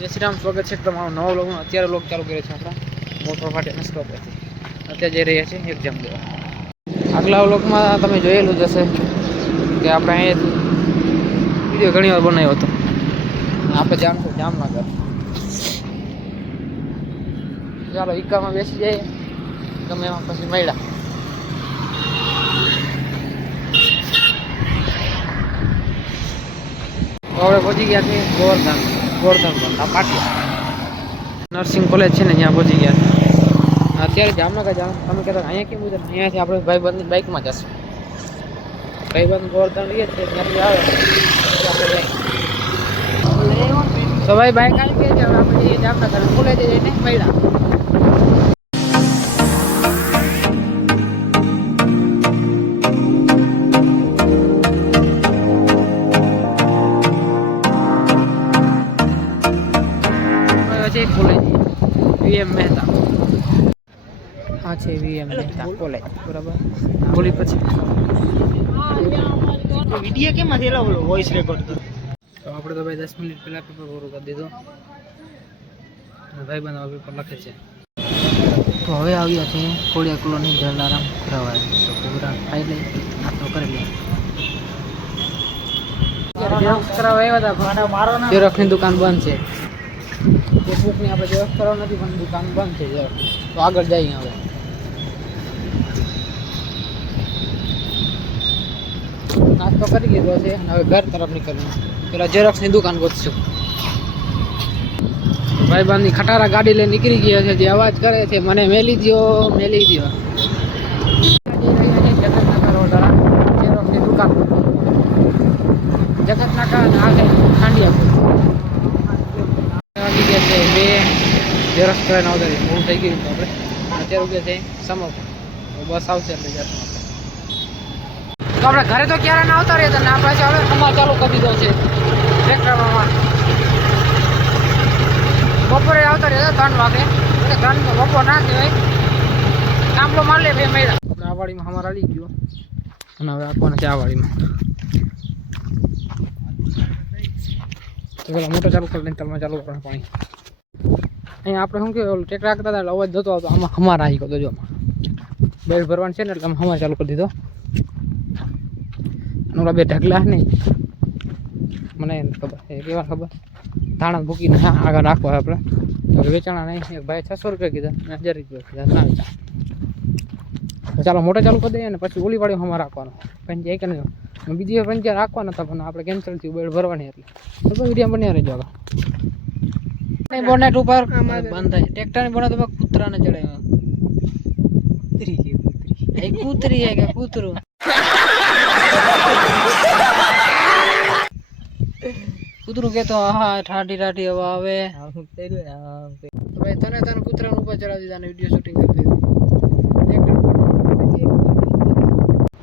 જય શ્રી રામ, સ્વાગત છે તમારો નવો વ્લોગનો. અત્યારે વ્લોગ ચાલુ કર્યો છે આપણે મોટર ફાટે નસ્તો પરથી. અત્યારે જઈ રહ્યા છીએ એક્ઝામ દેવા. આગલા વ્લોગમાં તમે જોયેલું જ હશે કે આપણે અહીંયા વિડીયો ઘણી વાર બનાવ્યો હતો. આપણે જામશું જામનગર. ચાલો ઈકામાં બેસી જઈએ, ગમે એમાં પછી મળ્યા. હવે પહોંચી ગયા છે ગોવર્ધન પાટિયા નર્સિંગ કોલેજ છે ને, ત્યાં પહોંચી ગયા છે. અત્યારે જામનગર જવાનું. તમે કહેતા અહીંયા કેમ બધું? અહીંયાથી આપણે ભાઈબંધની બાઇકમાં જશું. ભાઈબંધ ગોવર્ધન રહીએ છે, ત્યાંથી આવે તો ભાઈ બાઇક આવી ગઈ છે. હવે આપણે જઈએ જામનગર કોલેજે જઈને મળ્યા. કોલેજ વીએમ મહેતા, હા છે વીએમ મહેતા કોલેજ, બરાબર. બોલી પછી વિડિયો કેમ થયેલો બોલો વોઇસ રેકોર્ડ કરો. તો આપણે તો ભાઈ 10 મિનિટ પહેલા પેપર પૂરું કરી દીધું. ભાઈ બંધ પેપર લખે છે. તો હવે આવ્યા છે ખોડિયા કોલોની જલારામ કરાવાય. તો પ્રોગ્રામ ખાઈ લઈ, નાસ્તો કરી લઈએ. ઝેરોક્ષ કરાવવા આવ્યા હતા, ઝેરોક્ષની દુકાન બંધ છે. ફેસબુકની આપણે ઝેરોક્ષ કરાવવા નથી, પણ દુકાન બંધ છે ઝેરોક્ષ. તો આગળ જઈએ. હવે નાસ્તો કરી લીધો છે, હવે ઘર તરફ નીકળ્યું. પેલા ઝેરોક્ષની દુકાન ગોતશું. ભાઈબંધની ખટારા ગાડી લઈને નીકળી ગયા છે. જે અવાજ કરે છે, મને મેલી દો મેલી દો. જગતનાકા રોડ ઝેરોક્ષની દુકાન, જગતનાકા આગળ ખાંડિયાપુર આવી ગયા છે. બે ઝેરોક્ષ કરાવીને આવતા બહુ થઈ ગયું. આપણે અત્યારે ઉભે છે સમોર, બસ આવશે એટલે જશું આપણે. તો આપણે ઘરે તો ક્યારે ના આવતા રહ્યા હતા ને, આપણે હવે અમાર ચાલુ કરી દીધો છે ટ્રેક્ટરમાં. બપોરે આવતા રહ્યા હતા 3 વાગે. એટલે 3 બપોર ના કહેવાય, કામલો માર લે બે મહિના. આ વાડીમાં અમારે આવી ગયો અને હવે આપવાના છે આ વાડીમાં. તો પેલા મોટર ચાલુ કરી લઈને તલમાં ચાલુ કરવાનું પાણી. અહીંયા આપણે શું કે ટ્રેક્ટર રાખતા હતા એટલે અવાજ જતો હતો. આમાં અમારા આવી ગયો. જો બેડ ભરવાનું છે ને, એટલે અમારે ચાલુ કરી દીધો. ઓલા બે ઢગલા નહીં, મને ખબર એ કેવા ખબર, ધાણા ભૂકીને આગળ રાખવા આપણે. તો વેચાણા નહીં. એક ભાઈ 600 રૂપિયા કીધા, 1000 રૂપિયા કીધા, ના વેચા. ચાલો મોટર ચાલુ કરી દઈએ ને પછી ઓલી વાળી અમારે રાખવાનો પંચાયત કે નહીં. બીજી પંચાયત રાખવાના હતા, પણ આપણે કેન્સલ થયું બેડ ભરવાની. એટલે તો વિડીયો બન્યા રહેજો. આગળ બોનેટ ઉપર બંધ થાય ટ્રેક્ટરની બોનેટ ઉપર કૂતરાને ચડાવ્યા. કૂતરી છે કે કૂતરું? કૂતરું કેતો હા ઠાઠી ઠાઠી હવા આવે. ભાઈ તને કૂતરાનું ઉપર ચડાવી દીધા ને વિડીયો શૂટિંગ કરી દીધું.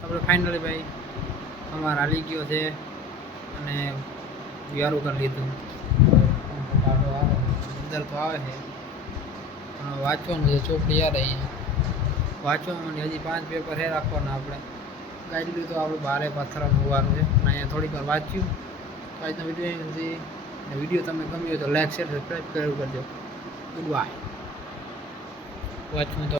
આપણે ફાઇનલી ભાઈ અમારે હાલી ગયો છે અને વ્યારું કરી લીધું. અંદર તો આવે છે પણ વાંચવાનું છે. ચોપડી યાર અહીંયા વાંચવાનું, હજી 5 પેપર હે રાખવાના. આપણે ગાઈ લીધું તો આપણે બારે પાથરવાનું હોવાનું છે. અને અહીંયા થોડીક વાર વાંચ્યું. આજનો વિડીયો નથી. વિડીયો તમને ગમ્યો તો લાઈક શેર સબસ્ક્રાઈબ કરજો. Good bye. વાંચવું તો